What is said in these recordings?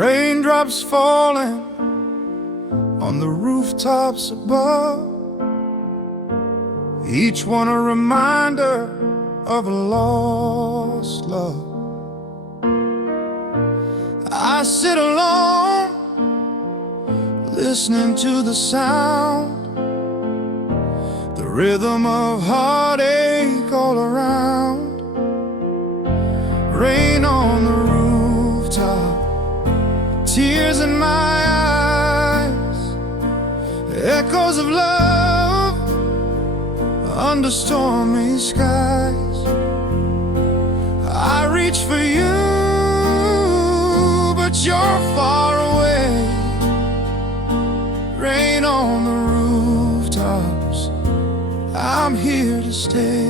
Raindrops falling on the rooftops above, each one a reminder of a lost love. I sit alone, listening to the sound, the rhythm of heartache all around. Rain on the rooftop, tears in my eyes, echoes of love under stormy skies. I reach for you, but you're far away. Rain on the rooftops, I'm here to stay.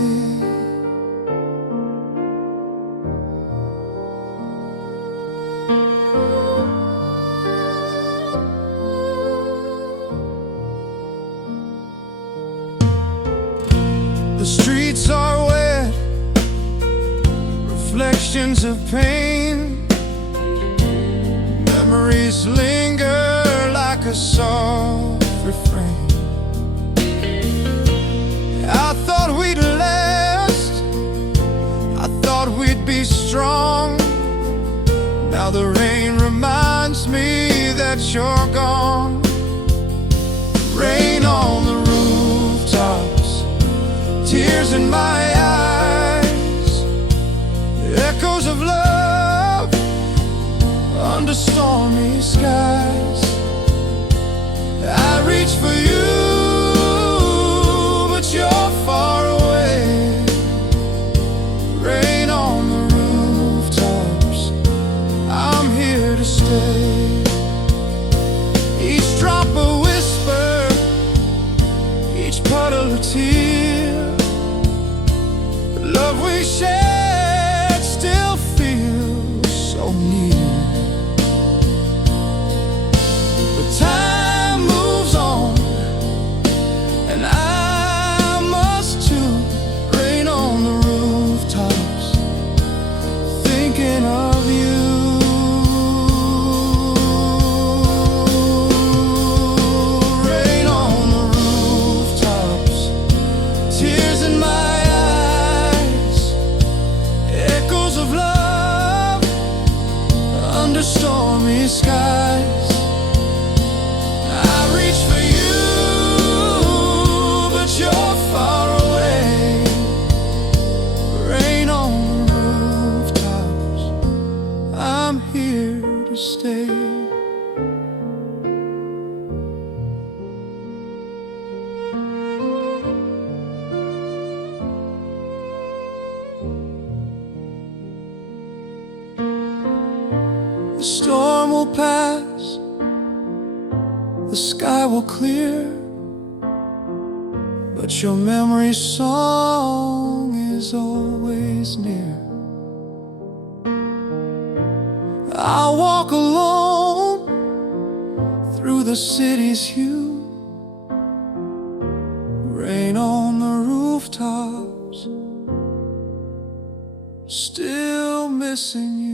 The streets are wet, reflections of pain. Memories linger like a soft refrain. I thought we'd last, I thought we'd be strong. Now the rain reminds me that you're gone. Rain on the rooftops, tears in my eyes, echoes of love under stormy skies. I reach for you, but you're far away. Rain on the rooftops, I'm here to stay. Each drop a whisper, each puddle a tear. The love we shared still feels so near. But time moves on, and I must too. Rain on the rooftops, thinking of you. Rain on the rooftops, tears in my eyes, echoes of love under stormy skies. I reach for you, but you're far away. Rain on the rooftops, I'm here to stay. The storm will pass, the sky will clear, but your memory song is always near. I'll walk alone through the city's hue. Rain on the rooftops, still missing you.